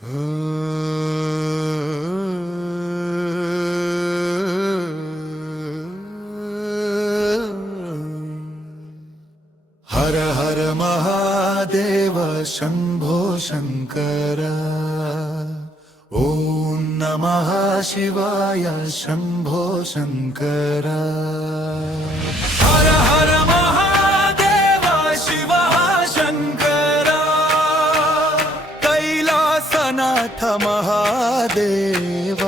ಹರ ಹರ ಮಹಾದೇವ ಶಂಭೋ ಶಂಕರ. ಓಂ ನಮಃ ಶಿವಾಯ ಶಂಭೋ ಶಂಕರ. ಹರ ಹರ ಮಹಾದೇವ ಶಿವ ಶಂಕರ. ಕೈಲಾಸನಾಥ ಮಹಾದೇವ.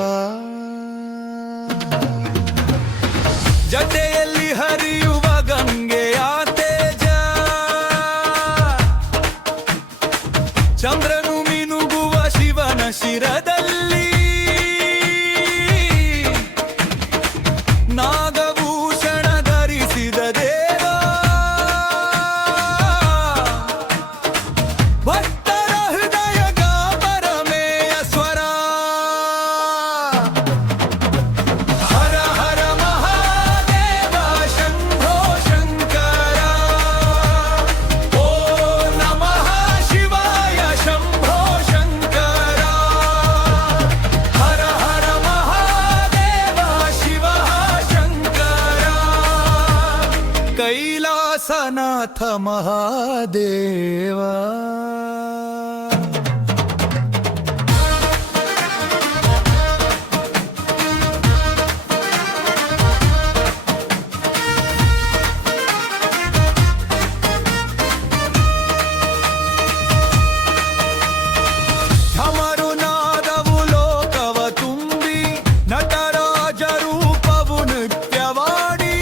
ಜಟೆಯಲ್ಲಿ ಹರಿಯುವ ಗಂಗೆಯ ತೇಜ. ಚಂದ್ರನು ಮಿನುಗುವ ಶಿವನ ಶಿರದಲ್ಲಿ. ನಾಗಭೂಷಣ ಧರಿಸಿದ ದೇವ. ಭಕ್ತರ ಹೃದಯ ಗಾಪರಮೇಯ ಸ್ವರ. ಹರ ಹರ ಮಹಾದೇವ ಶಂಭೋ ಶಂಕರ. ಓಂ ನಮಃ ಶಿವಾಯ ಶಂಭೋ ಶಂಕರ. ಹರ ಹರ ಮಹಾದೇವ ಶಿವ ಶಂಕರ. ಕೈಲಾಸನಾಥ ಮಹಾದೇವ. ಢಮರು ನಾದವು ಲೋಕವ ತುಂಬಿ. ನಟರಾಜ ರೂಪವು ನೃತ್ಯವಾಡಿ.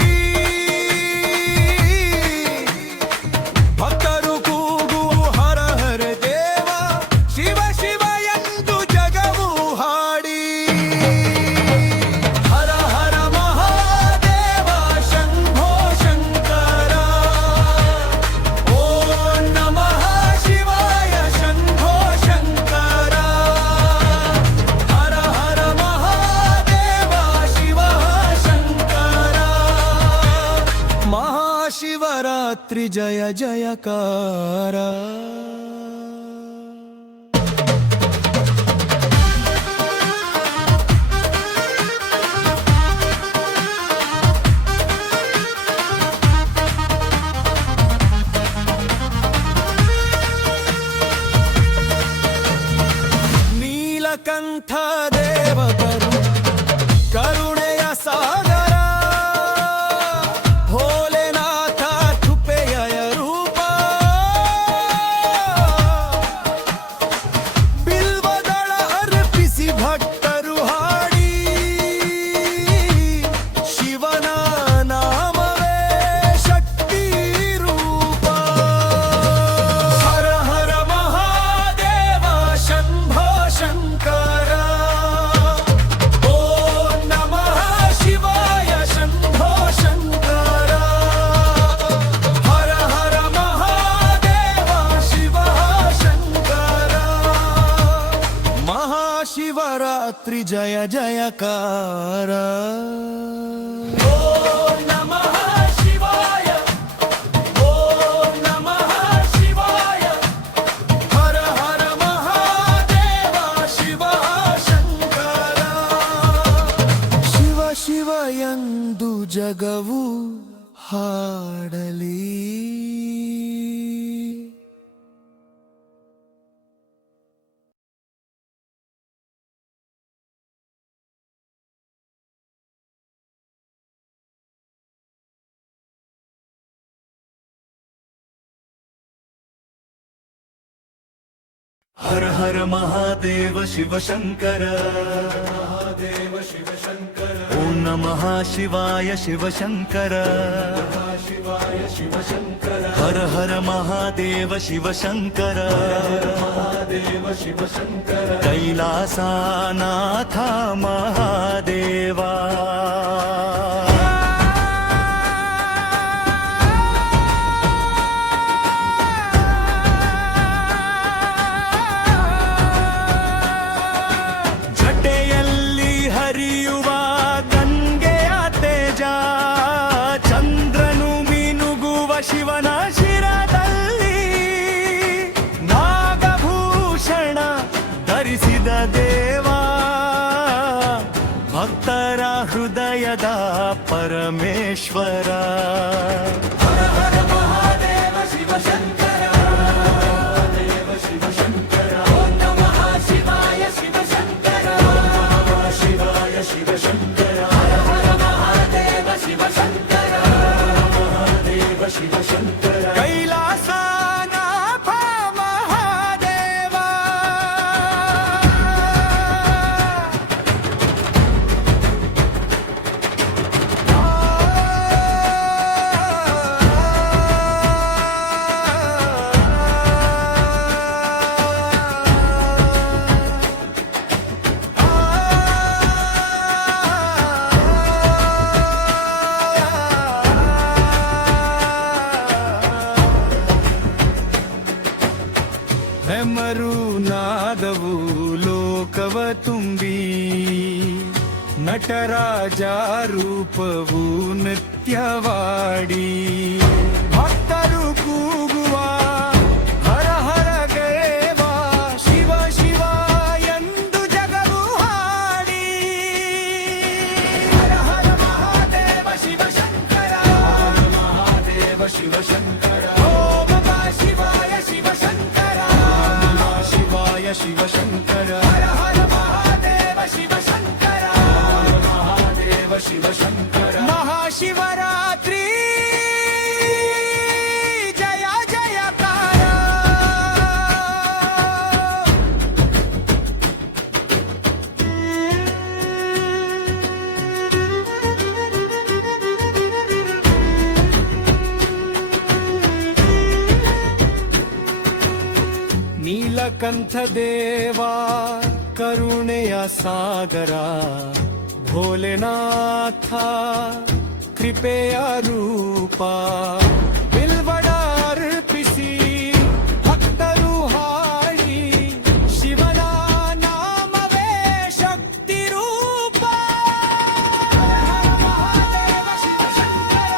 ಭಕ್ತರು ಕೂಗು ಹರ ಹರ ದೇವ. ಶಿವ ಶಿವ ಎಂದು ಜಗವು ಹಾಡಿ. ಹರ ಹರ ಮಹಾದೇವ ಶಂಭೋ ಶಂಕರ. ಓಂ ನಮಃ ಶಿವಾಯ ಶಂಭೋ ಶಂಕರ. ಹರ ಹರ ಮಹಾದೇವ ಶಿವ ಶಂಕರ. ಮಹಾಶಿವರಾತ್ರಿ ಜಯ ಜಯಕಾರ. ನೀಲಕಂಠ ದೇವತರು ಕರುಣೆಯ ಸಾಗರ. ಭೋಲೆನಾಥ ಕೃಪೆಯ ರೂಪ. ಬಿಲ್ವದಳ ಅರ್ಪಿಸಿ ಭಕ್ತರು ಹಾಡಿ. ಶಿವನ ನಾಮವೇ ಶಕ್ತಿ ರೂಪ. ಹರ ಹರ ಮಹಾದೇವ ಶಂಭೋ ಶಂಕರ. ಓಂ ನಮಃ ಶಿವಾಯ ಶಂಭೋ ಶಂಕರ. ಹರ ಹರ ಮಹಾದೇವ ಶಿವ ಶಂಕರ. ಮಹಾಶಿವರಾತ್ರಿ ಜಯ ಜಯಕಾರ. ಓಂ ನಮಃ ಶಿವಾಯ. ಓಂ ನಮಃ ಶಿವಾಯ. ಹರ ಹರ ಮಹಾದೇವ ಶಿವ ಶಂಕರ. ಶಿವ ಶಿವ ಎಂದು ಜಗವು ಹಾಡಲಿ. ಹರ ಹರ ಮಹಾದೇವ ಶಿವ ಶಂಕರ. ಮಹಾದೇವ ಶಿವ ಶಂಕರ. ಓಂ ನಮಃ ಶಿವಾಯ ಶಿವ ಶಂಕರ. ಶಿವಾಯ ಶಿವ ಶಂಕರ. ಹರ ಹರ ಮಹಾದೇವ ಶಿವ ಶಂಕರ. ಮಹಾದೇವ ಶಿವ ಶಂಕರ. ಕೈಲಾಸನಾಥ ಮಹಾದೇವ. ಜಟೆಯಲ್ಲಿ ಹರಿಯುವ ಗಂಗೆಯ ತೇಜ. ಚಂದ್ರನು ಮಿನುಗುವ ಶಿವನ ಶಿರದಲ್ಲಿ. ನಾಗಭೂಷಣ ಧರಿಸಿ ಸಮಯದ ಪರಮೇಶ್ವರ. ಕೈಲಾಸನಾಥ ಮಹಾದೇವ. ಹೆಮರು ನಾದವು ಲೋಕವ ತುಂಬಿ, ನಟರಾಜ ರೂಪವು ನೃತ್ಯವಾಡಿ, ಭಕ್ತರು ಕೂಗುವ ಹರ ಹರ ದೇವ ಶಿವ ಶಿವ ಎಂದು ಜಗವು ಹಾಡಿ. ಹರ ಹರ ಮಹಾದೇವ ಶಿವ ಶಂಕರ, ಮಹಾದೇವ ಶಿವ ಶಂಕರ. ಓಂ ನಮಃ ಶಿವಾಯ ಶಿವ ಶಂಕರ, ಶಿವಾಯ ಶಿವ ಶಂಕರ. ಹರ ಹರ ಮಹಾದೇವ ಶಿವ ಶಂಕರ, ಮಹಾದೇವ ಶಿವ ಶಂಕರ. ಮಹಾಶಿವರಾತ್ರಿ ಜಯ ಜಯಕಾರ. ನೀಲಕಂಠ ದೇವ ಕರುಣೆಯ ಸಾಗರ, ಭೋಲೆನಾಥ ಕೃಪೆಯ ರೂಪ. ಬಿಲ್ವಡ ಅರ್ಪಿಸಿ ಭಕ್ತರು ಹಾಡಿ, ಶಿವನ ನಾಮವೇ ಶಕ್ತಿ ರೂಪ. ಮಹಾದೇವ ಶಿವ ಶಂಕರ,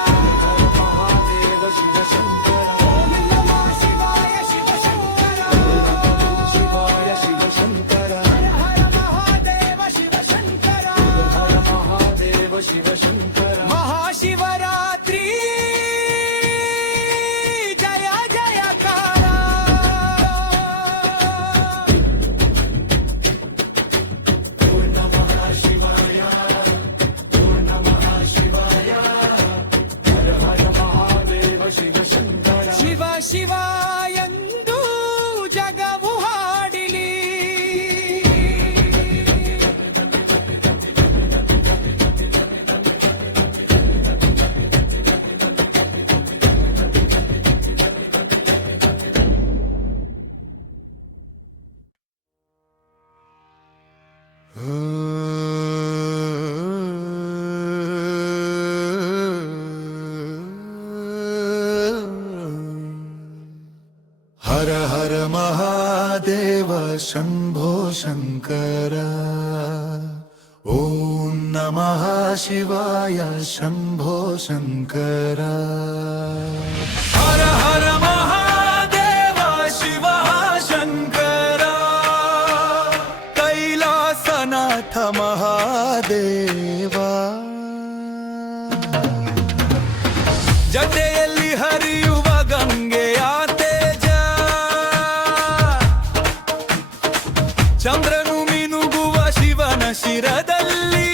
ಮಹಾದೇವ ಶಿವ ಶಂಕರ. ಓಂ ನಮಃ ಶಿವಾಯ ಶಿವ ಶಂಕರ, ಶಿವಾಯ ಶಿವ ಶಂಕರ. ಹರ ಹರ ಮಹಾದೇವ ಶಿವ ಶಂಕರ, ಹರ ಮಹಾದೇವ ಶಿವ ಶಂಕರ. ಮಹಾಶಿವರಾತ್ರಿ ಜಯ ಜಯಕಾರ. ಓಂ ನಮಃ ಶಿವಾಯ, ಓಂ ನಮಃ ಶಿವಾಯ. ಹರ ಹರ ಮಹಾದೇವ ಶಿವ ಶಂಕರ. ಶಿವ ಶಿವ ಎಂದು ಜಗವು ಹಾಡಿಲಿ. ಹರ ಹರ ಮಹಾದೇವ ಶಂಭೋ ಶಂಕರ. ಓಂ ನಮಃ ಶಿವಾಯ ಶಂಭೋ ಶಂಕರ. ಹರ ಹರ ಮಹಾದೇವ ಶಿವ ಶಂಕರ. ಕೈಲಾಸನಾಥ ಮಹಾದೇವ. ಜತೆಯಲ್ಲಿ ಹರಿಯುವ ಗಂಗೆಯ ತೇಜ, ಚಂದ್ರನು ಮಿನುಗುವ ಶಿವನ ಶಿರದಲ್ಲಿ,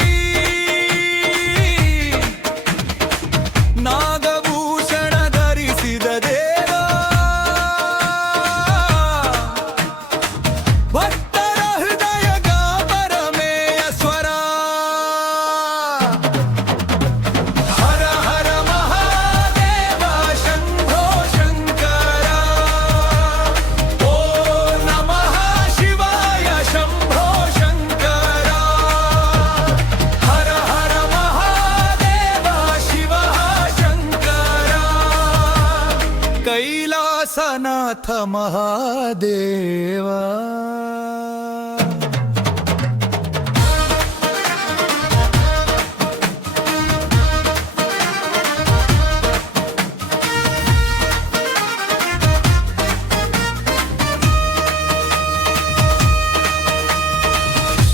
ನಾಗಭೂಷಣ ಧರಿಸಿದ ದೇವ, ಭಕ್ತರ ಹೃದಯ ಗಾಪರಮೇಯ ಸ್ವರ. ಹರ ಹರ ಮಹಾದೇವ ಶಂಭೋ ಶಂಕರ. ಓಂ ನಮಃ ಶಿವಾಯ ಶಂಭೋ ಶಂಕರ. ಹರ ಹರ ಮಹಾದೇವ ಶಿವ ಶಂಕರ. ಕೈಲಾಸನಾಥ ಮಹಾದೇವ.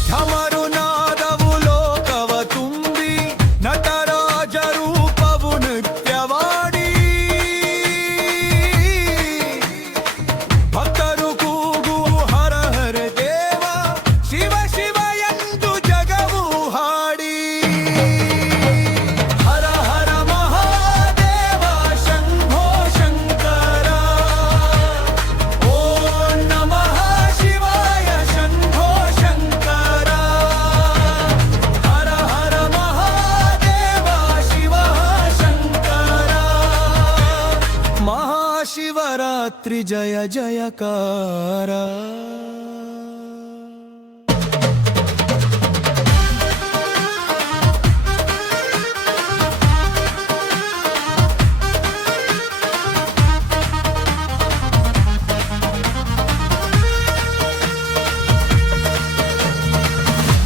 ಢಮರು ನಾದವು ಲೋಕವ ತುಂಬಿ, ನಟ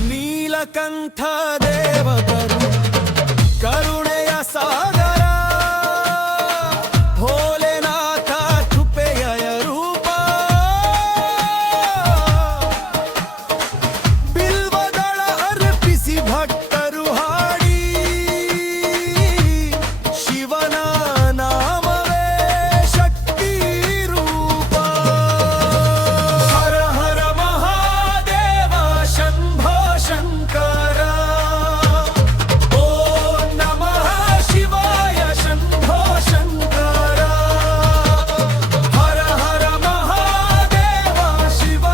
ನೀಲಕಂಠ ದೇವದರು ಕರುಣೆಯ ಸಾಗರ ಭೋಲೆನಾಥ ಕೃಪೆಯ ರೂಪ ಬಿಲ್ವದಳ ಅರ್ಪಿಸಿ ಭಕ್ತರು ಹಾಡಿ ಶಿವನ ನಾಮವೇ ಶಕ್ತಿ ರೂಪ ಹರ ಹರ ಮಹಾದೇವ ಶಂಭೋ ಶಂಕರ ಓಂ ನಮಃ ಶಿವಾಯ ಶಂಭೋ ಶಂಕರ ಹರ ಹರ ಮಹಾದೇವ ಶಿವ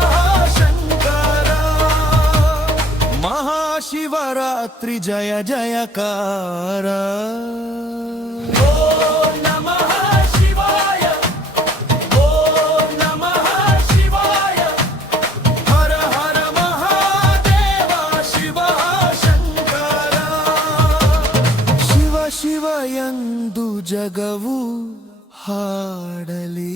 ಶಂಕರ ಮಹಾಶಿವರಾತ್ರಿ ಜಯ ಜಯಕಾರ ಓಂ ನಮಃ ಶಿವಾಯ ಓಂ ನಮಃ ಶಿವಾಯ ಹರ ಹರ ಮಹಾದೇವ ಶಿವ ಶಂಕರ ಶಿವ ಶಿವ ಎಂದು ಜಗವು ಹಾಡಲಿ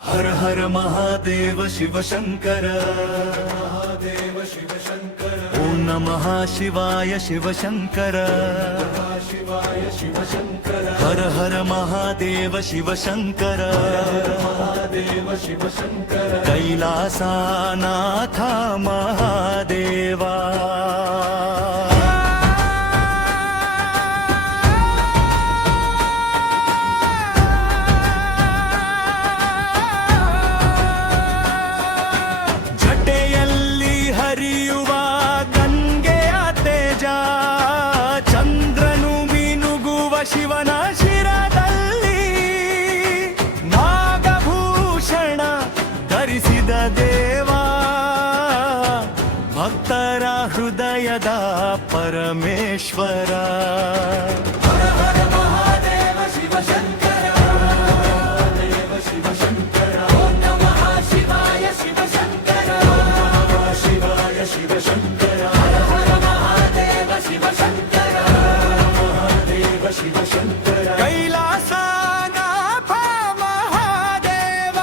ಹರ ಹರ ಮಹಾದೇವ ಶಿವ ಶಂಕರ ಮಹಾದೇವ ಶಿವ ಶಂಕರ ಓಂ ನಮಃ ಶಿವಾಯ ಶಿವ ಶಂಕರ ಶಿವಾಯ ಶಿವ ಶಂಕರ ಹರ ಹರ ಮಹಾದೇವ ಶಿವ ಶಂಕರ ಮಹಾದೇವ ಶಿವ ಶಂಕರ ಕೈಲಾಸನಾಥ ಮಹಾದೇವ ಜಟೆಯಲ್ಲಿ ಹರಿಯುವ ಗಂಗೆಯ ತೇಜ ಚಂದ್ರನು ಮಿನುಗುವ ಶಿವನ ಶಿರದಲ್ಲಿ ನಾಗಭೂಷಣ ಧರಿಸಿದ ದೇವ ಭಕ್ತರ ಹೃದಯದ ಪರಮೇಶ್ವರ ಹರ ಹರ ಮಹಾದೇವ ಶಿವ ಶಂಕರ ದೇವ ಶಿವ ಶಂಕರ ಓಂ ನಮಃ ಶಿವಾಯ ಶಿವ ಶಂಕರ ಶಿವಾಯ ಶಿವ ಶಂಕರ ಹರ ಹರ ಮಹಾದೇವ ಶಿವ ಶಂಕರ ಮಹಾದೇವ ಶಿವ ಶಂಕರ ಕೈಲಾಸನಾಥ ಮಹಾದೇವ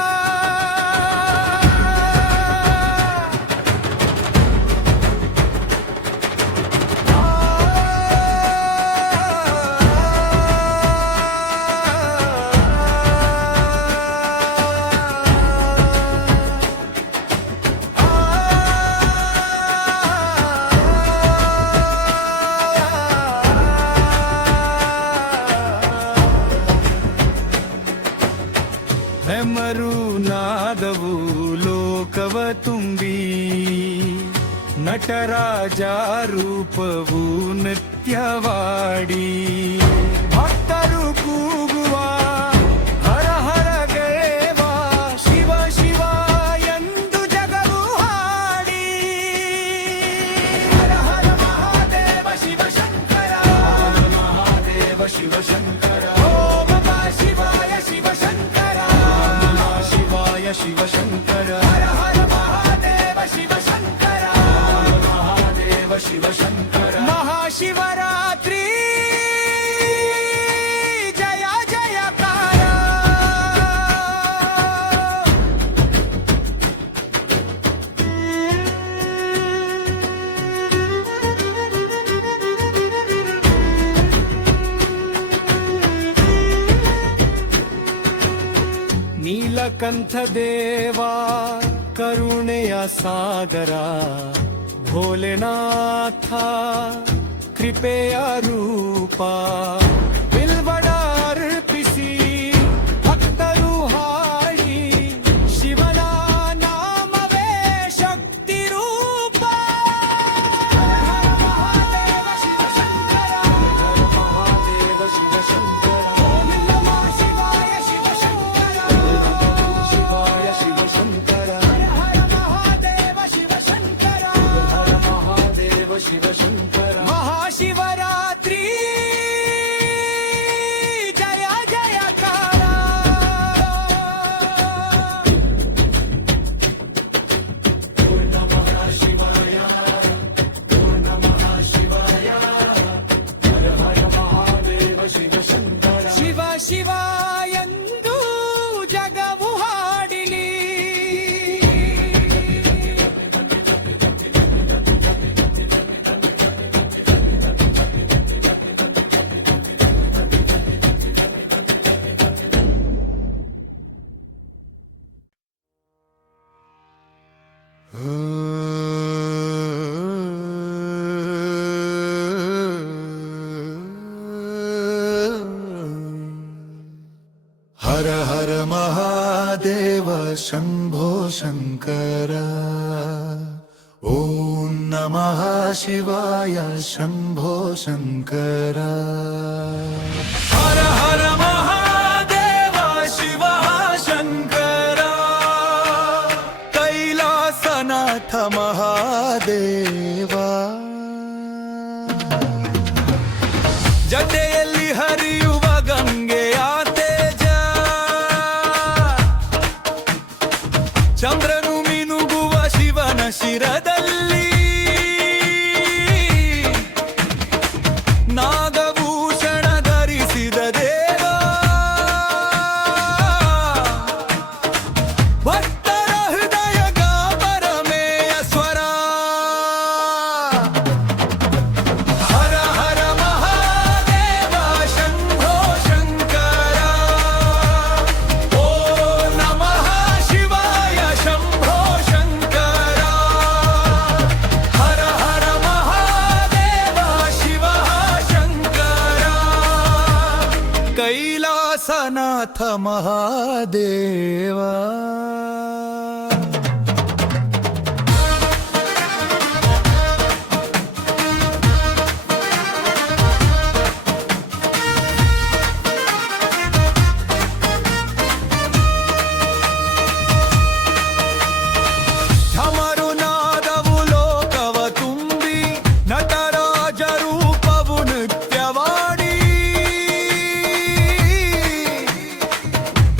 ಹೆಮರು ನಾದವು ಲೋಕವ ತುಂಬಿ ನಟರಾಜ ರೂಪವು ನೃತ್ಯವಾಡಿ ಭಕ್ತರು ಕೂಗುವ ಹರ ಹರ ದೇವ ಶಿವ ಶಿವ ಎಂದು ಜಗವು ಹಾಡಿ ಹರ ಹರ ಮಹಾದೇವ ಶಿವ ಶಂಕರ ಮಹಾದೇವ ಶಿವ ಶಂಕರ ಓಂ ನಮಃ ಶಿವಾಯ ಶಿವ ಶಂಕರ ಶಿವಾಯ ಶಿವ ಶಂಕರ ಹರ ಹರ ಮಹಾದೇವ ಶಿವ ಶಂಕರ ಮಹಾದೇವ ಶಿವ ಶಂಕರ ಮಹಾಶಿವರಾತ್ರಿ ಜಯ ಜಯಕಾರ ನೀಲಕಂಠ ದೇವ ಕರುಣೆಯ ಸಾಗರ ಭೋಲೆನಾಥ ಕೃಪೆಯ ರೂಪ ಬಿಲ್ವಡ ಅರ್ಪಿಸಿ ಭಕ್ತರು ಹಾಡಿ ಶಿವನ ನಾಮವೇ ಶಕ್ತಿ ರೂಪ ಮಹಾದೇವ ಶಿವ ಶಂಕರ ಮಹಾದೇವ ಶಿವ ಶಂಕರ ಓಂ ನಮಃ ಶಿವಾಯ ಶಿವ ಶಂಕರ ಶಿವಾಯ ಶಿವ ಶಂಕರ ಹರ ಮಹಾದೇವ ಶಿವ ಶಂಕರ ಹರ ಮಹಾದೇವ ಶಿವ ಶಂಕರ ಮಹಾಶಿವರಾತ್ರಿ शम्भो शङ्कर ॐ नमः शिवाय शम्भो शङ्कर हर हर महादेव शिव शङ्कर कैलासनाथ महादेवा ಜಟೆಯಲ್ಲಿ ಹರಿಯುವ ಗಂಗೆಯ ತೇಜ ಚಂದ್ರನು ಮಿನುಗುವ ಶಿವನ ಶಿರದಲ್ಲಿ ನಾಗಭೂಷಣ ಧರಿಸಿದ ದೇವ ಭಕ್ತರ ಹೃದಯ ಗಾಬರಮೇಯ ಸ್ವರ ಹರ ಹರ ಮಹಾದೇವ ಶಂಭೋ ಶಂಕರ ಓಂ ನಮಃ ಶಿವಾಯ ಶಂಭೋ ಶಂಕರ ಹರ ಹರ ಮಹಾದೇವ ಶಿವ ಶಂಕರ ಕೈಲಾಸನಾಥ ಮಹಾದೇವ ಢಮರು ನಾದವು ಲೋಕವ ತುಂಬಿ ನಟರಾಜ ರೂಪವು ನೃತ್ಯವಾಡಿ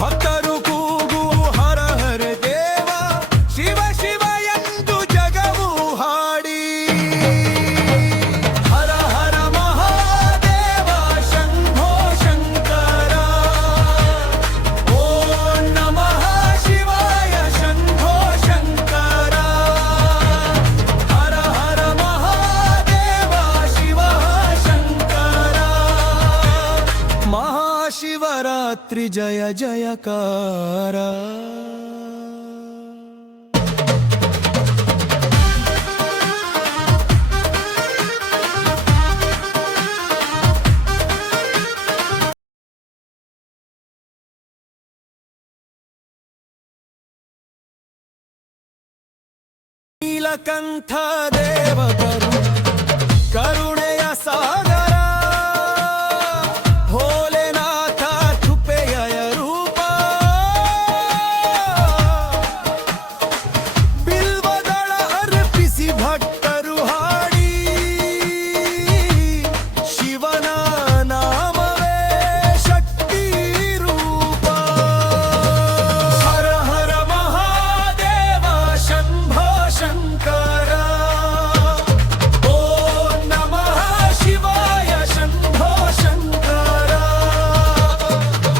ಭಕ್ತರು ಕೂಗು ಹರ ಹರ ದೇವ ಶಿವ ಶಿವ ಎಂದು ಜಗವು ಹಾಡಿ ಹರ ಹರ ಮಹಾದೇವ ಶಂಭೋ ಶಂಕರ ಓಂ ನಮಃ ಶಿವಾಯ ಶಂಭೋ ಶಂಕರ ಹರ ಹರ ಮಹಾದೇವ ಶಿವ ಶಂಕರ ಮಹಾಶಿವರಾತ್ರಿ ಜಯ ಜಯಕಾರ ನೀಲಕಂಠ ದೇವದರು ಕರುಣೆಯ ಸಾಗರ ಭೋಲೆನಾಥ ಕೃಪೆಯ ರೂಪ ಬಿಲ್ವದಳ ಅರ್ಪಿಸಿ ಭಕ್ತರು ಹಾಡಿ ಶಿವನ ನಾಮವೇ ಶಕ್ತಿ ರೂಪ ಹರ ಹರ ಮಹಾದೇವ ಶಂಭೋ ಶಂಕರ ಓಂ ನಮಃ ಶಿವಾಯ ಶಂಭೋ ಶಂಕರ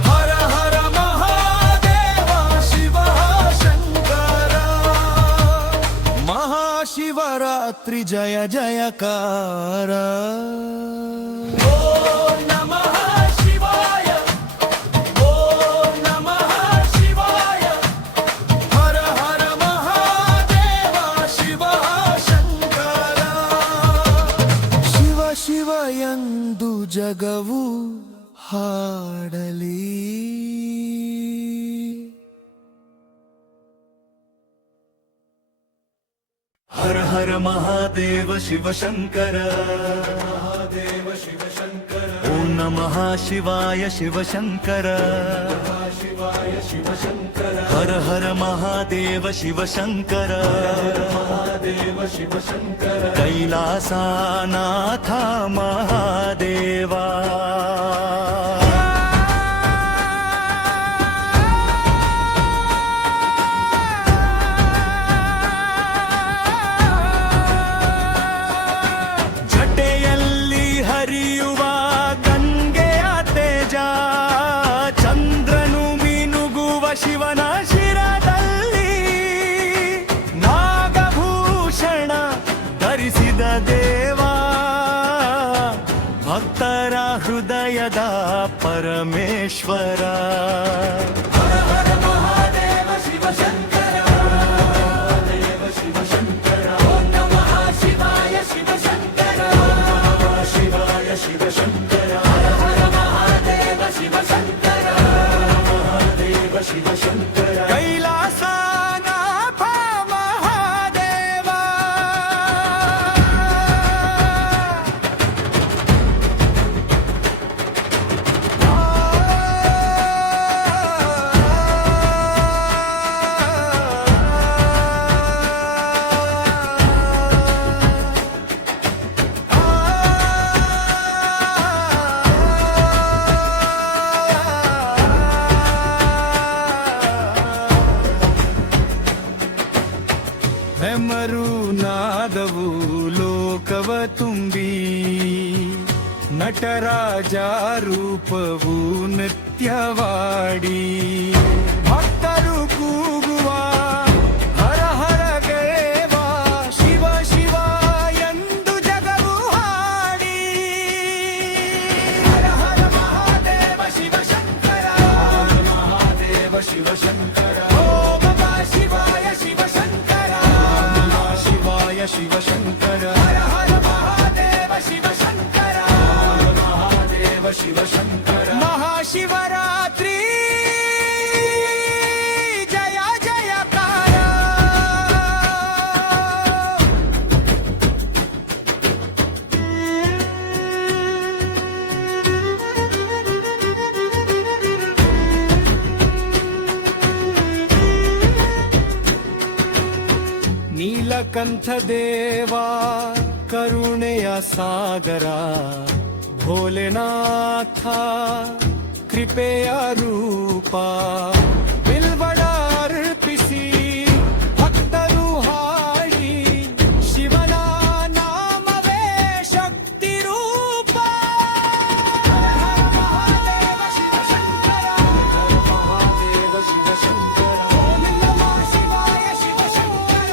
ಹರ ಹರ ಮಹಾದೇವ ಶಿವ ಶಂಕರ ಮಹಾಶಿವರಾತ್ರಿ ಜಯ ಜಯಕಾರ ಓಂ ನಮಃ ಶಿವಾಯ ಓಂ ನಮಃ ಶಿವಾಯ ಹರ ಹರ ಮಹಾದೇವ ಶಿವ ಶಂಕರ ಶಿವ ಶಿವ ಎಂದು ಜಗವು ಹಾಡಲಿ ಹರ ಹರ ಮಹಾದೇವ ಶಿವ ಶಂಕರ ಮಹಾದೇವ ಶಿವ ಶಂಕರ ಓಂ ನಮಃ ಶಿವಾಯ ಶಿವ ಶಂಕರ ಶಿವಾಯ ಶಿವ ಶಂಕರ ಹರ ಹರ ಮಹಾದೇವ ಶಿವ ಶಂಕರ ಮಹಾದೇವ ಶಿವ ಶಂಕರ ಕೈಲಾಸನಾಥ ಮಹಾದೇವ ಜಟೆಯಲ್ಲಿ ಹರಿಯುವ ಗಂಗೆಯ ತೇಜ ಚಂದ್ರನು ಮಿನುಗುವ ಶಿವನ ಶಿರದಲ್ಲಿ ನಾಗಭೂಷಣ ಧರಿಸಿದ ದೇವ ಭಕ್ತರ ಹೃದಯದ ಪರಮೇಶ್ವರ ಹರ ಹರ ಮಹಾದೇವ ಶಿವ ಶಂಕರ ದೇವ ಶಿವ ಶಂಕರ ಓಂ ನಮಃ ಶಿವಾಯ ಶಿವ ಶಂಕರ ಶಿವಾಯ ಶಿವ ಶಂಕರ ಹರ ಹರ ಮಹಾದೇವ ಶಿವ ಶಂಕರ ಮಹಾದೇವ ಶಿವ ಶಂಕರ ಕೈಲಾಸ ನಟರಾಜ ರೂಪವು ನೃತ್ಯವಾಡಿ ಭಕ್ತರು ಕೂಗುವ ಹರ ಹರ ದೇವ ಶಿವ ಶಿವ ಎಂದು ಜಗವು ಹಾಡಿ ಹರ ಹರ ಮಹಾದೇವ ಶಿವ ಶಂಕರ ಮಹಾದೇವ ಶಿವ ಶಂಕರ ಓಂ ನಮಃ ಶಿವಾಯ ಶಿವ ಶಂಕರ ನಮಃ ಶಿವಾಯ ಶಿವ ಶಂಕರ ಹರ ಹರ ಮಹಾದೇವ ಶಿವ ಶಂಕರ ಮಹಾದೇವ ಶಿವ ಶಂಕರ ಮಹಾಶಿವರಾತ್ರಿ ಜಯ ಜಯಕಾರ ನೀಲಕಂಠ ದೇವ ಕರುಣೆಯ ಸಾಗರ ಭೋಲೆನಾಥ ಕೃಪೆಯ ರೂಪ ಬಿಲ್ವಡ ಅರ್ಪಿಸಿ ಭಕ್ತರು ಹಾಡಿ ಶಿವನ ನಾಮವೇ ಶಕ್ತಿ ರೂಪ ಮಹಾದೇವ ಶಿವ ಶಂಕರ ಮಹಾದೇವ ಶಿವ ಶಂಕರ ಓಂ ನಮಃ ಶಿವಾಯ ಶಿವ ಶಂಕರ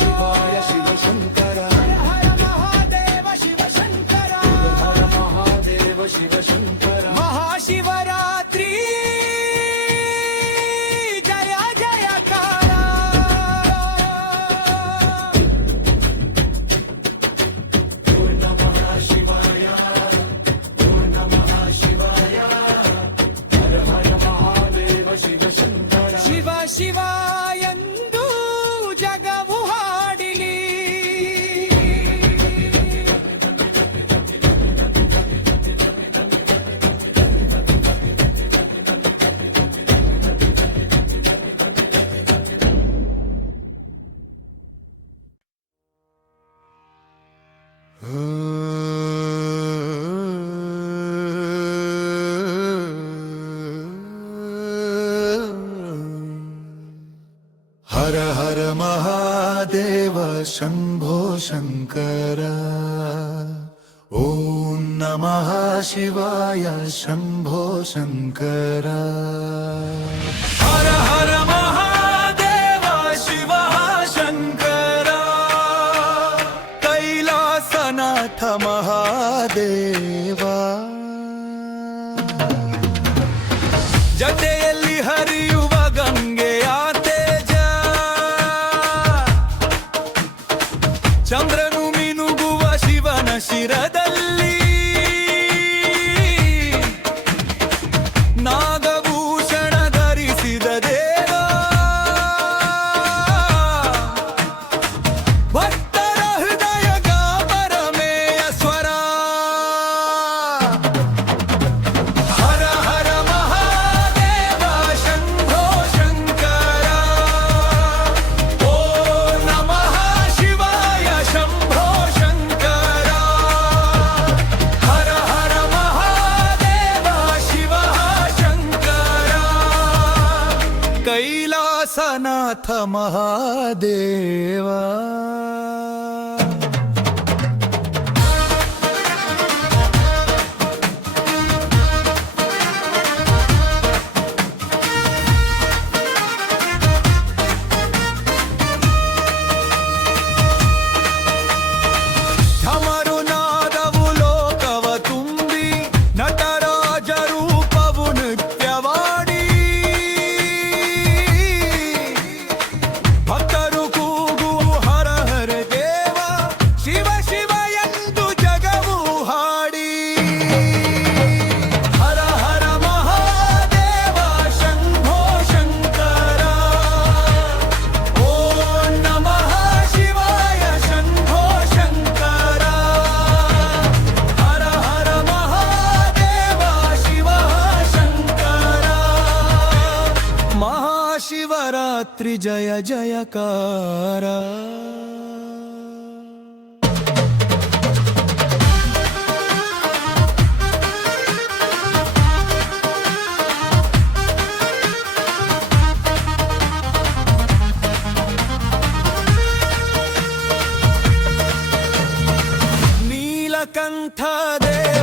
ಶಿವಾಯ ಶಿವ ಶಂಕರ ಹರ ಮಹಾದೇವ ಶಿವ ಶಂಕರ ಹರ ಮಹಾದೇವ ಶಿವ ಶಂಕರ ಮಹಾಶಿವರಾತ್ರಿ ಜಯ ಜಯಕಾರ ಓಂ ನಮಃ ಶಿವಾಯ ಓಂ ನಮಃ ಶಿವಾಯ ಹರ ಹರ ಮಹಾದೇವ ಶಿವ ಶಂಕರ ಶಿವ ಶಿವ ಎಂದು ಜಗವು ಹಾಡಿಲಿ ಹರ ಹರ ಮಹಾದೇವ ಶಂಭೋ ಶಂಕರ ಓಂ ನಮಃ ಶಿವಾಯ ಶಂಭೋ ಶಂಕರ ಹರ ಹರ ಮಹಾದೇವ ಶಿವ ಶಂಕರ ಕೈಲಾಸನಾಥ ಮಹಾದೇವ ಜಟೆಯಲ್ಲಿ ಹರಿಯುವ ಗಂಗೆಯ ತೇಜ ಚಂದ್ರನು ಮಿನುಗುವ ಶಿವನ ಶಿರದಲ್ಲಿ ನಾಗಭೂಷಣ ಧರಿಸಿದ ದೇವ ಭಕ್ತರ ಹೃದಯ ಗಾಪರಮೇಯ ಸ್ವರ ಹರ ಹರ ಮಹಾದೇವ ಶಂಭೋ ಶಂಕರ ಓಂ ನಮಃ ಶಿವಾಯ ಶಂಭೋ ಶಂಕರ ಹರ ಹರ ಮಹಾದೇವ ಶಿವ ಶಂಕರ ಕೈಲಾಸನಾಥ ಮಹಾದೇವ ಢಮರು ನಾದವು ಲೋಕವ ತುಂಬಿ ನಟರಾಜ ರೂಪವು ನೃತ್ಯವಾಡಿ ಭಕ್ತರು ಕೂಗು ಹರ ಹರ ದೇವ ಶಿವ ಶಿವ ಎಂದು ಜಗವು ಹಾಡಿ ಹರ ಹರ ಮಹಾದೇವ ಶಂಭೋ ಶಂಕರ ಓಂ ನಮಃ ಶಿವಾಯ ಶಂಭೋ ಶಂಕರ ಹರ ಹರ ಮಹಾದೇವ ಶಿವ ಶಂಕರ ಮಹಾಶಿವರಾತ್ರಿ ಜಯ ಜಯಕಾರ ನೀಲಕಂಠ ದೇವ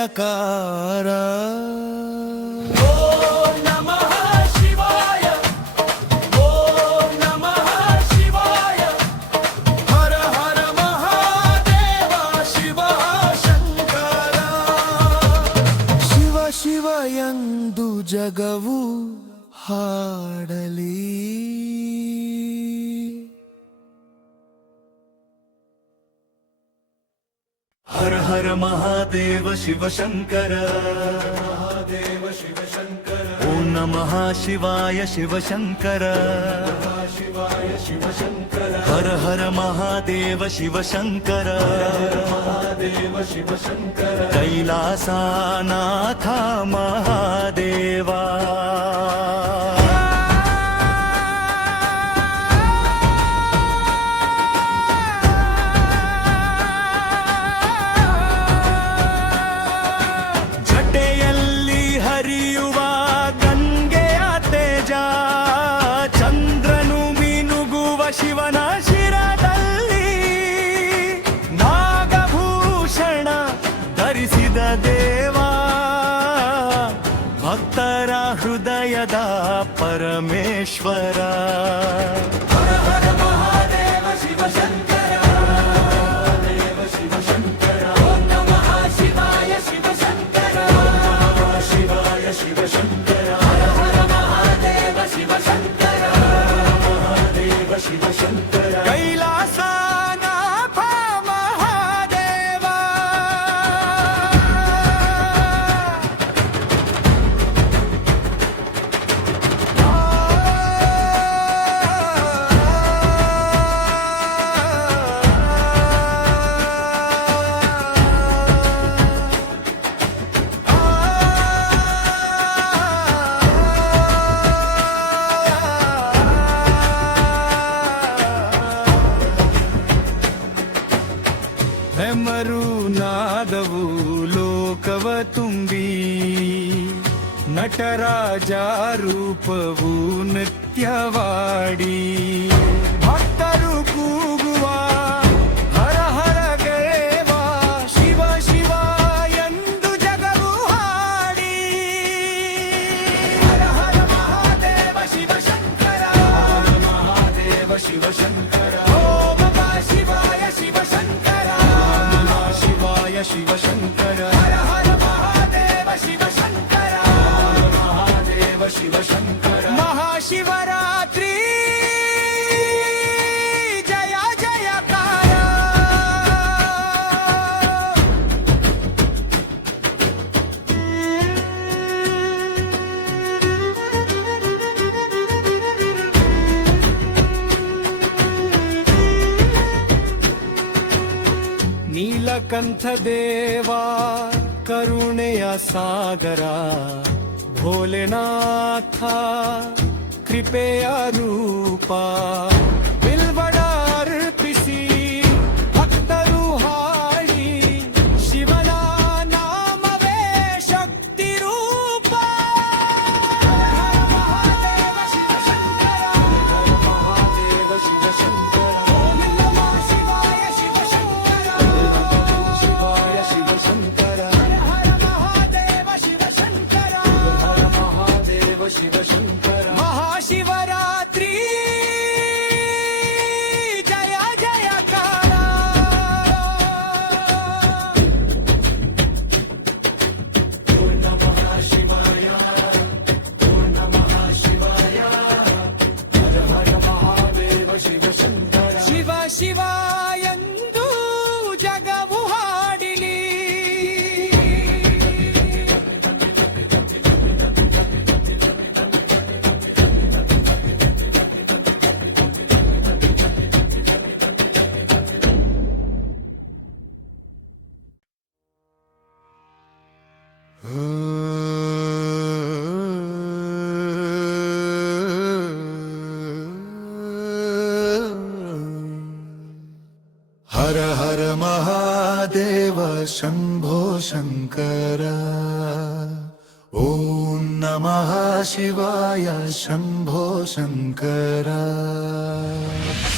ಜಯಕಾರ ಓಂ ನಮಃ ಶಿವಾಯ ಓಂ ನಮಃ ಶಿವಾಯ ಹರ ಹರ ಮಹಾದೇವ ಶಿವ ಶಂಕರ ಶಿವ ಶಿವ ಎಂದು ಜಗವು ಹಾಡಲಿ ಹರ ಹರ ಮಹಾದೇವ ಶಿವ ಶಂಕರ ಮಹಾದೇವ ಶಿವ ಶಂಕರ ಓಂ ನಮಃ ಶಿವಾಯ ಶಿವ ಶಂಕರ ಶಿವಾಯ ಶಿವ ಶಂಕರ ಹರ ಹರ ಮಹಾದೇವ ಶಿವ ಶಂಕರ ಮಹಾದೇವ ಶಿವ ಶಂಕರ ಕೈಲಾಸನಾಥ ಮಹಾದೇವ ಜಟೆಯಲ್ಲಿ ಹರಿಯುವ ಗಂಗೆಯ ತೇಜ ಚಂದ್ರನು ಮಿನುಗುವ ಶಿವನ ಶಿರದಲ್ಲಿ ನಾಗಭೂಷಣ ಧರಿಸಿದ ದೇವ ಭಕ್ತರ ಹೃದಯದ ಪರಮೇಶ್ವರ ಹರ ಹರ ಮಹಾದೇವ ಶಿವ ಶಂಕರ ದೇವ ಶಿವ ಶಂಕರ ಓಂ ನಮಃ ಶಿವಾಯ ಶಿವ ಶಂಕರ ನಮಃ ಶಿವಾಯ ಶಿವ ಶಂಕರ ಹರ ಹರ ಮಹಾದೇವ ಶಿವ ಶಂಕರ ಮಹಾದೇವ ಶಿವ ಶಂಕರ ಕೈಲಾಸನಾಥ ಮಹಾದೇವ ಹೆಮರು ನಾದವು ಲೋಕವ ತುಂಬಿ ನಟರಾಜ ರೂಪವು ನೃತ್ಯವಾಡಿ ಭಕ್ತರು ಕೂಗುವ ಹರ ಹರ ದೇವ ಶಿವ ಶಿವ ಎಂದು ಜಗವು ಹಾಡಿ ಹರ ಹರ ಮಹಾದೇವ ಶಿವ ಶಂಕರ ಮಹಾದೇವ ಶಿವ ಶಂಕರ ಓಂ ನಮಃ ಶಿವಾಯ ಶಿವ ಶಂಕರ ನಮಃ ಶಿವಾಯ ಶಿವ ಶಂಕರ ಹರ ಹರ ಮಹಾದೇವ ಶಿವ ಶಂಕರ ಮಹಾದೇವ ಶಿವ ಶಂಕರ ಮಹಾಶಿವರಾತ್ರಿ ಜಯ ಜಯಕಾರ ನೀಲಕಂಠ ದೇವ ಕರುಣೆಯ ಸಾಗರ ಭೋಲೆನಾಥ ಕೃಪೆಯ ರೂಪ ಬಿಲ್ವಡ ಅರ್ಪಿಸಿ ಭಕ್ತರು ಹಾಡಿ ಶಿವನ ನಾಮವೇ ಶಕ್ತಿ ರೂಪ ಮಹಾದೇವ ಶಿವ ಶಂಕರ ಮಹಾದೇವ ಶಿವ ಶಂಕರ ಓಂ ನಮಃ ಶಿವಾಯ ಶಿವ ಶಂಕರ ಶಿವಾಯ ಶಿವ ಶಂಕರ ಹರ ಹರ ಮಹಾದೇವ ಶಿವ ಶಂಕರ ಹರ ಮಹಾದೇವ ಶಿವ ಶಂಕರ ಮಹಾಶಿವರಾತ್ರಿ ಜಯ ಜಯಕಾರ ಓಂ ನಮಃ ಶಿವಾಯ ಓಂ ನಮಃ ಶಿವಾಯ ಹರ ಹರ ಮಹಾದೇವ ಶಿವ ಶಂಕರ ಶಿವ ಶಿವ ಎಂದು ಜಗವು ಹಾಡಿಲಿ ಹರ ಹರ ಮಹಾದೇವ ಶಂಭೋ ಶಂಕರ ಓಂ ನಮಃ ಶಿವಾಯ ಶಂಭೋ ಶಂಕರ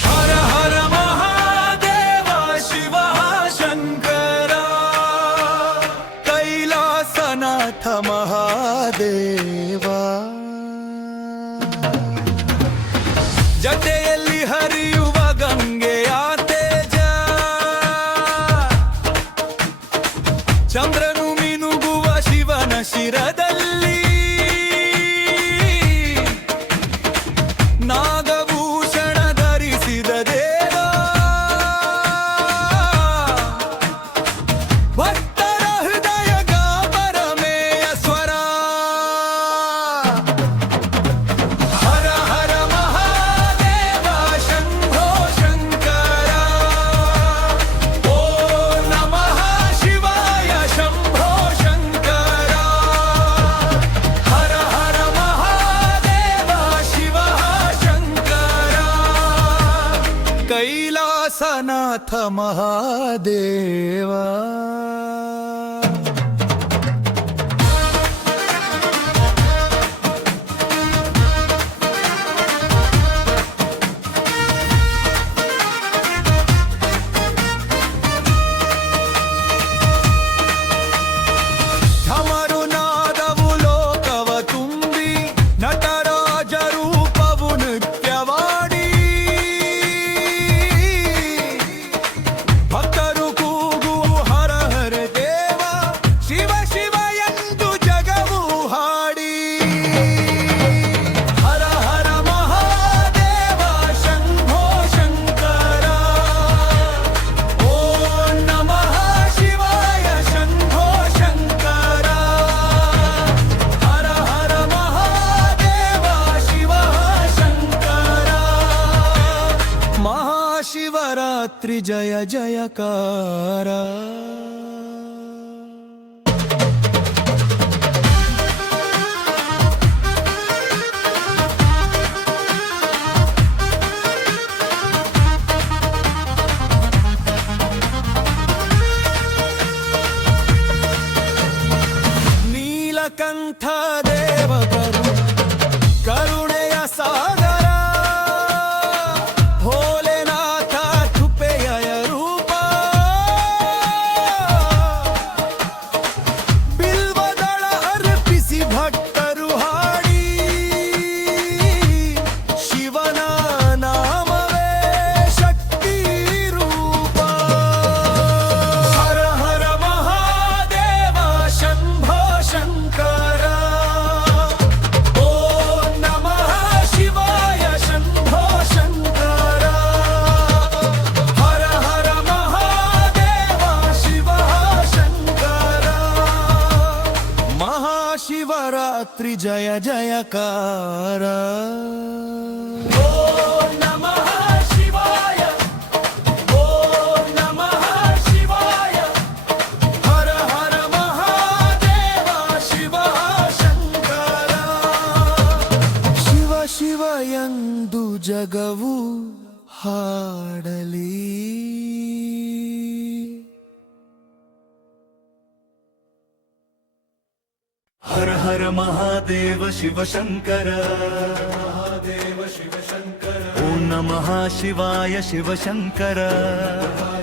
ಹರ ಹರ ಮಹಾದೇವ ಶಿವ ಶಂಕರ ಕೈಲಾಸನಾಥ ಮಹಾದೇವ ಜಟೆಯಲ್ಲಿ ಹರಿಯುವ ಗಂಗೆಯ ತೇಜ ಚಂದ್ರನು ಮಿನುಗುವ ಶಿವನ ಶಿರದಲ್ಲಿ ನಾಗಭೂಷಣ ಧರಿಸಿದ ದೇವ ಭಕ್ತರ ಹೃದಯ ಗಾಪರಮೇಯ ಸ್ವರ ಹರ ಹರ ಮಹಾದೇವ ಶಂಭೋ ಶಂಕರ ಓ ನಮಃ ಶಿವಾಯ ಶಂಭೋ ಶಂಕರ ಹರ ಹರ ಮಹಾದೇವ ಶಿವ ಶಂಕರ ಕೈಲಾಸನಾಥ ಮಹಾದೇವ ಢಮರು ನಾದವು ಲೋಕವ ತುಂಬಿ ನಟರಾಜ ರೂಪವು ನೃತ್ಯವಾಡಿ ಭಕ್ತರು ಕೂಗು ಹರ ಹರ ದೇವ ಶಿವ ಶಿವ ಎಂದು ಜಗವು ಹಾಡಿ ಹರ ಹರ ಮಹಾದೇವ ಶಂಭೋ ಶಂಕರ ಓ ನಮಃ ಶಿವಾಯ ಶಂಭೋ ಶಂಕರ ಹರ ಹರ ಮಹಾದೇವ ಶಿವ ಶಂಕರ ಮಹಾಶಿವರಾತ್ರಿ ಜಯ ಜಯಕಾರ ನೀಲಕಂಠ ದೇವಕರು ಕರುಣೆಯ ಸಾಗರ ಭೋಲೆನಾಥ ಕೃಪೆಯ ರೂಪ ಬಿಲ್ವದಳ ಅರ್ಪಿಸಿ ಭಕ್ತರು ಹಾಡಿ ಶಿವನ ನಾಮವೇ ಶಕ್ತಿ ರೂಪ ಹರ ಹರ ಮಹಾದೇವ ಶಂಭೋ ಶಂಕರ ಓ ನಮಃ ಶಿವಾಯ ಶಂಭೋ ಶಂಕರ ಹರ ಹರ ಮಹಾದೇವ ಶಿವ ಶಂಕರ ಮಹಾಶಿವರಾತ್ರಿ ಜಯ ಜಯಕಾರ ಓ ನಮಃ ಶಿವಾಯ ಓ ನಮಃ ಶಿವಾಯ ಹರ ಹರ ಮಹಾದೇವ ಶಿವ ಶಂಕರ ಶಿವ ಶಿವ ಎಂದು ಜಗವು ಹಾಡಲಿ ಹರ ಹರ ಮಹಾದೇವ ಶಿವ ಶಂಕರ ಮಹಾದೇವ ಶಿವ ಶಂಕರ ಓಂ ನಮಃ ಶಿವಾಯ ಶಿವ ಶಂಕರ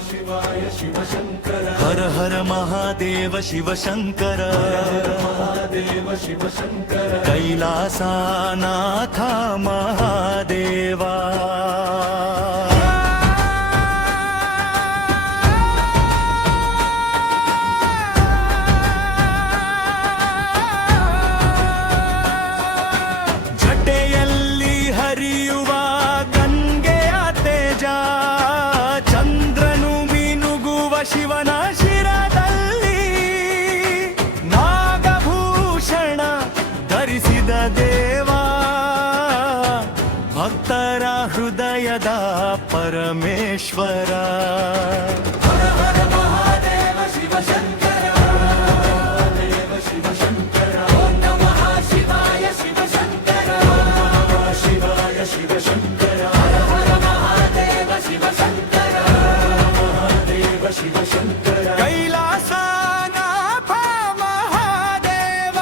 ಶಿವಾಯ ಶಿವ ಶಂಕರ ಹರ ಹರ ಮಹಾದೇವ ಶಿವ ಶಂಕರ ಮಹಾದೇವ ಶಿವ ಶಂಕರ ಕೈಲಾಸನಾಥ ಮಹಾದೇವ ಜಟೆಯಲ್ಲಿ ಹರಿಯುವ ಗಂಗೆಯ ತೇಜ ಚಂದ್ರನು ಮಿನುಗುವ ಶಿವನ ಶಿರದಲ್ಲಿ ನಾಗಭೂಷಣ ಧರಿಸಿದ ದೇವ ಭಕ್ತರ ಹೃದಯದ ಪರಮೇಶ್ವರ ಹರ ಹರ ಮಹಾದೇವ ಶಿವ ಶಂಕರ ದೇವ ಶಿವ ಶಂಕರ ಓಂ ನಮಃ ಶಿವಾಯ ಶಿವ ಶಂಕರ ಶಿವಾಯ ಶಿವ ಶಂಕರ ಹರ ಹರ ಮಹಾದೇವ ಶಿವ ಶಂಕರ ಮಹಾದೇವ ಶಿವ ಶಂಕರ ಕೈಲಾಸನಾಥ ಮಹಾದೇವ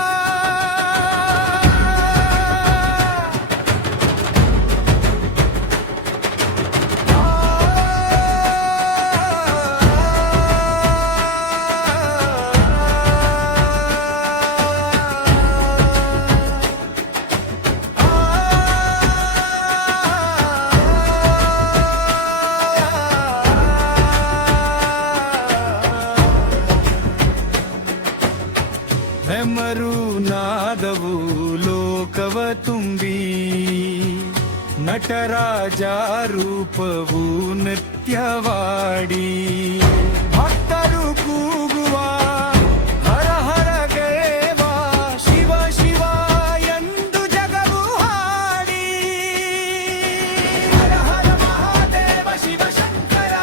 ನಾದವು ಲೋಕವ ತುಂಬಿ ನಟರಾಜ ರೂಪವು ನೃತ್ಯವಾಡಿ ಭಕ್ತರು ಕೂಗುವ ಹರ ಹರ ದೇವ ಶಿವ ಶಿವ ಎಂದು ಜಗವು ಹಾಡಿ ಹರ ಹರ ಮಹಾದೇವ ಶಿವ ಶಂಕರ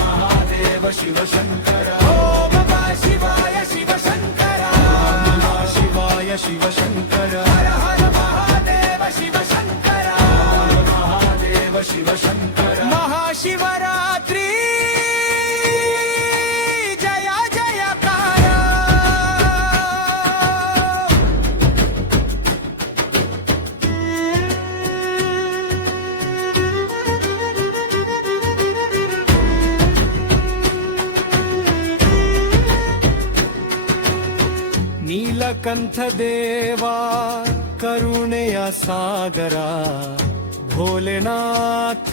ಮಹಾದೇವ ಶಿವ ಶಂಕರ ಓಂ ನಮಃ ಶಿವಾಯ ಶಿವ ಶಂಕರ ನಮಃ ಶಿವಾಯ ಶಿವ ಶಂಕರ ಹರ ಹರ ಮಹಾದೇವ ಶಿವ ಶಂಕರ ಮಹಾದೇವ ಶಿವ ಶಂಕರ ಮಹಾಶಿವರಾತ್ರಿ ಜಯ ಜಯಕಾರ ನೀಲಕಂಠ ದೇವ ಕರುಣೆಯ ಸಾಗರ ಭೋಲೆನಾಥ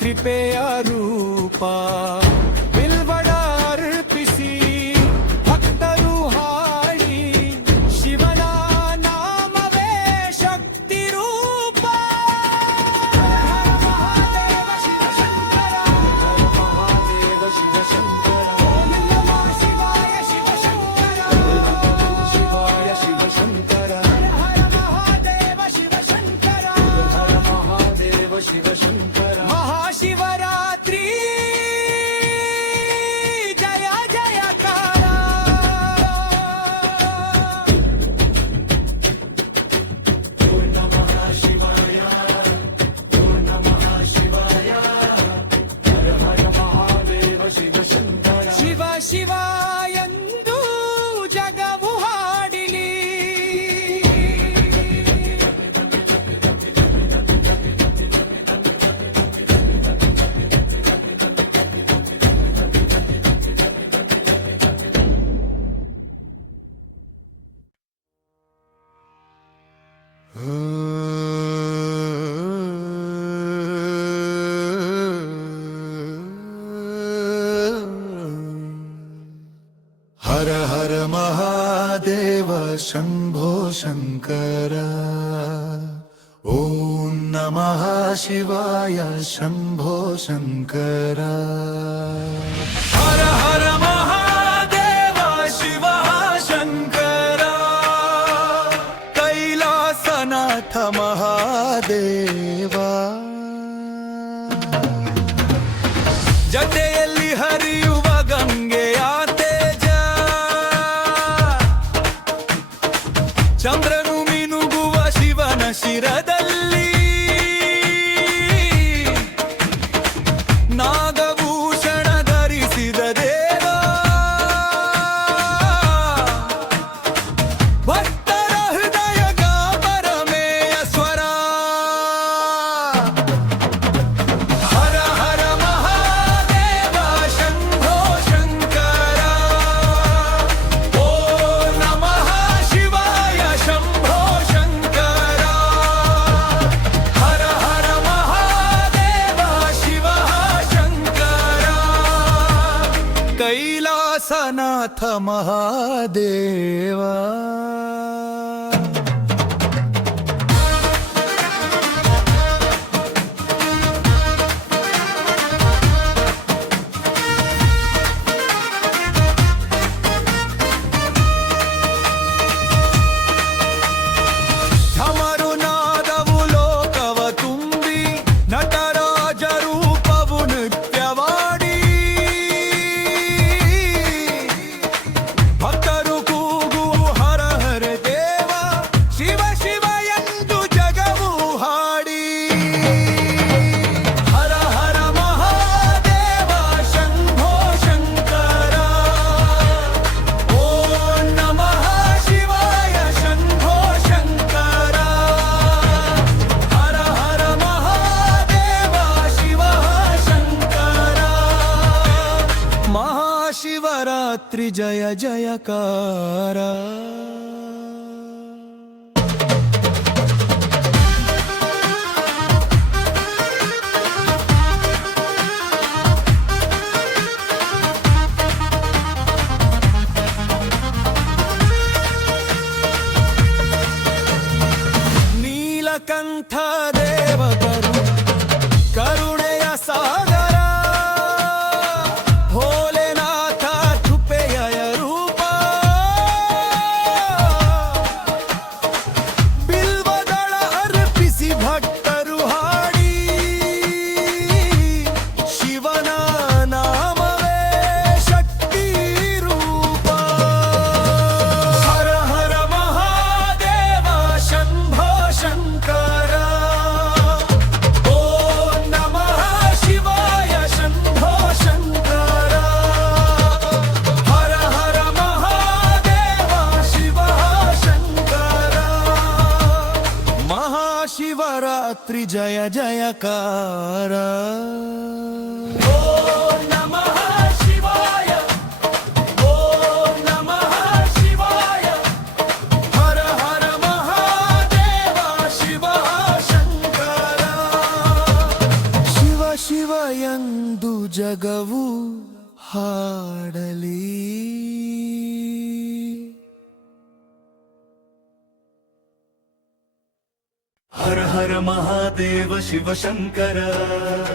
ಕೃಪೆಯ ರೂಪ ಬಿಲ್ವಡ ಅರ್ಪಿಸಿ ಭಕ್ತರು ಹಾಡಿ ಶಿವನ ನಾಮವೇ ಶಕ್ತಿ ರೂಪ ಮಹಾದೇವ ಶಿವ ಶಂಕರ ಮಹಾದೇವ ಶಿವ ಶಂಕರ ಓಂ ನಮಃ ಶಿವಾಯ ಶಿವ ಶಂಕರ ಶಿವಾಯ ಶಿವ ಶಂಕರ ಹರ ಹರ ಮಹಾದೇವ ಶಿವ ಶಂಕರ ಹರ ಮಹಾದೇವ ಶಿವ ಶಂಕರ ಮಹಾಶಿವರಾತ್ರಿ ಜಯ ಜಯಕಾರ ಓಂ ನಮಃ ಶಿವಾಯ ಓಂ ನಮಃ ಶಿವಾಯ ಹರ ಹರ ಮಹಾದೇವ ಶಿವ ಶಂಕರ ಶಿವ ಶಿವ ಎಂದು ಜಗವು ಹಾಡಿಲಿ हर हर महादेव शंभो शंकर ॐ नमः शिवाय शंभो शंकर हर हर महादेव शिव शंकर कैलासनाथ महादेवा ಜತೆಯಲ್ಲಿ ಹರಿಯುವ ಗಂಗೆಯ ತೇಜ ಚಂದ್ರನು ಮಿನುಗುವ ಶಿವನ ಶಿರದಲ್ಲಿ ನಾಗಭೂಷಣ ಧರಿಸಿದ ದೇವ ಭಕ್ತರ ಹೃದಯ ಗಾಪರಮೇಯ ಸ್ವರ ಹರ ಹರ ಮಹಾದೇವ ಶಂಭೋ ಶಂಕರ ಓಂ ನಮಃ ಶಿವಾಯ ಶಂಭೋ ಶಂಕರ ಹರ ಹರ ಮಹಾದೇವ ಶಿವ ಶಂಕರ कैलासनाथ महादेवा ಢಮರು ನಾದವು ಲೋಕವ ತುಂಬಿ ನಟರಾಜ ರೂಪವು ನೃತ್ಯವಾಡಿ ಭಕ್ತರು ಕೂಗು ಹರ ಹರ ನೀಲಕಂಠ ದೇವಕರು ಕರುಣೆಯ ಸಾಗರ ಭೋಲೆನಾಥ ಕೃಪೆಯ ರೂಪ ಬಿಲ್ವದಳ ಅರ್ಪಿಸಿ ಭಕ್ತರು ಹಾಡಿ ಶಿವನ ನಾಮವೇ ಶಕ್ತಿ ರೂಪ ಹರ ಹರ ಮಹಾದೇವ ಶಂಭೋ ಶಂಕರ ಓಂ ನಮಃ ಶಿವಾಯ ಶಂಭೋ ಶಂಕರ ಹರ ಹರ ಮಹಾದೇವ ಶಿವ ಶಂಕರ ಮಹಾಶಿವರಾತ್ರಿ ಜಯ ಜಯಕಾರ ಓಂ ನಮಃ ಶಿವಾಯ ಓಂ ನಮಃ ಶಿವಾಯ ಹರ ಹರ ಮಹಾದೇವ ಶಿವ ಶಂಕರ ಶಿವ ಶಿವ ಎಂದು ಜಗವು ಹಾಡಲಿ ಹರ ಹರ ಮಹಾದೇವ ಶಿವ ಶಂಕರ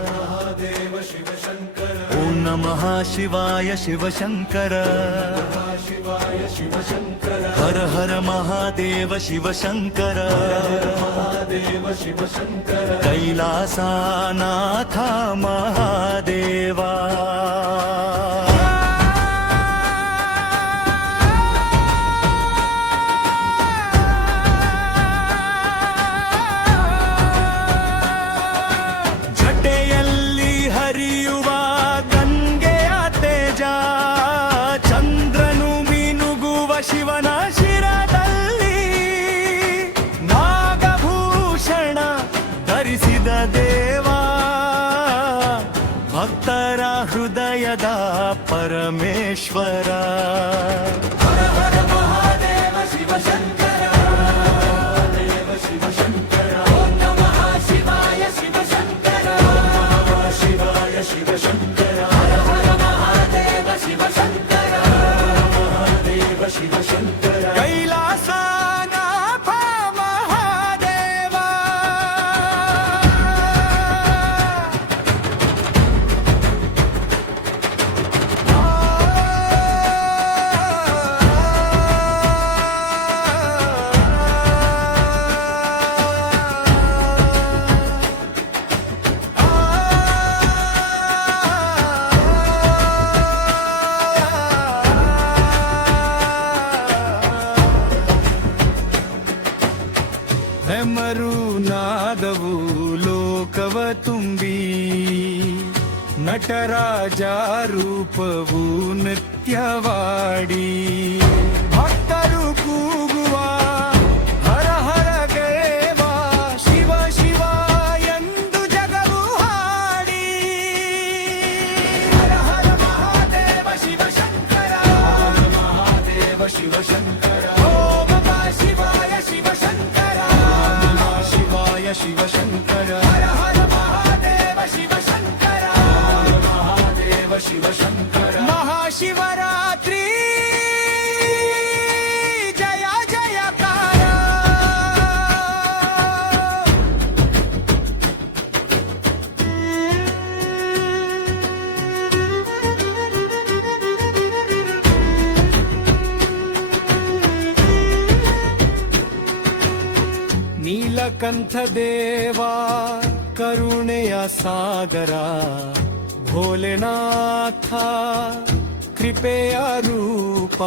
महादेव शिव शंकर ಓಂ ನಮಃ ಶಿವಾಯ ಶಿವ ಶಂಕರ शिवाय शिव शंकर ಹರ ಹರ ಮಹಾದೇವ ಶಿವ ಶಂಕರ महादेव शिव शंकर ಕೈಲಾಸನಾಥ ಮಹಾದೇವ ಜಟೆಯಲ್ಲಿ ಹರಿಯುವ ಗಂಗೆಯ ತೇಜ ಚಂದ್ರನು ಮಿನುಗುವ ಶಿವನ ಶಿರದಲ್ಲಿ ನಾಗಭೂಷಣ ಧರಿಸಿದ ದೇವ ಭಕ್ತರ ಹೃದಯದ ಪರಮೇಶ್ವರ हर हर महादेव शिव शंकर देव शिव शंकर ओम नमः शिवाय शिव शंकर नमः शिवाय शिव शंकर हर हर महादेव शिव शंकर महादेव शिव शंकर ಕೈಲಾಸನಾಥ ಮಹಾದೇವ ಹೆಮರು ನಾದವು ಲೋಕವ ತುಂಬಿ ನಟರಾಜ ರೂಪವು ನೃತ್ಯವಾಡಿ ಭಕ್ತರು ಕೂಗುವ ಹರ ಹರ ದೇವ ಶಿವ ಶಿವ ಎಂದು ಜಗವು ಹಾಡಿ हर हर महादेव शिव शंकर महादेव शिव शंकर ओम नमः शिवाय शिव शंकर नमः शिवाय शिव शंकर हर हर महादेव शिव शंकर महादेव शिव शंकर ಮಹಾಶಿವರಾತ್ರಿ ಜಯ ಜಯಕಾರ ನೀಲಕಂಠ ದೇವ ಕರುಣೆಯ ಸಾಗರ ಭೋಲೆನಾಥ ಕೃಪೆಯ ರೂಪ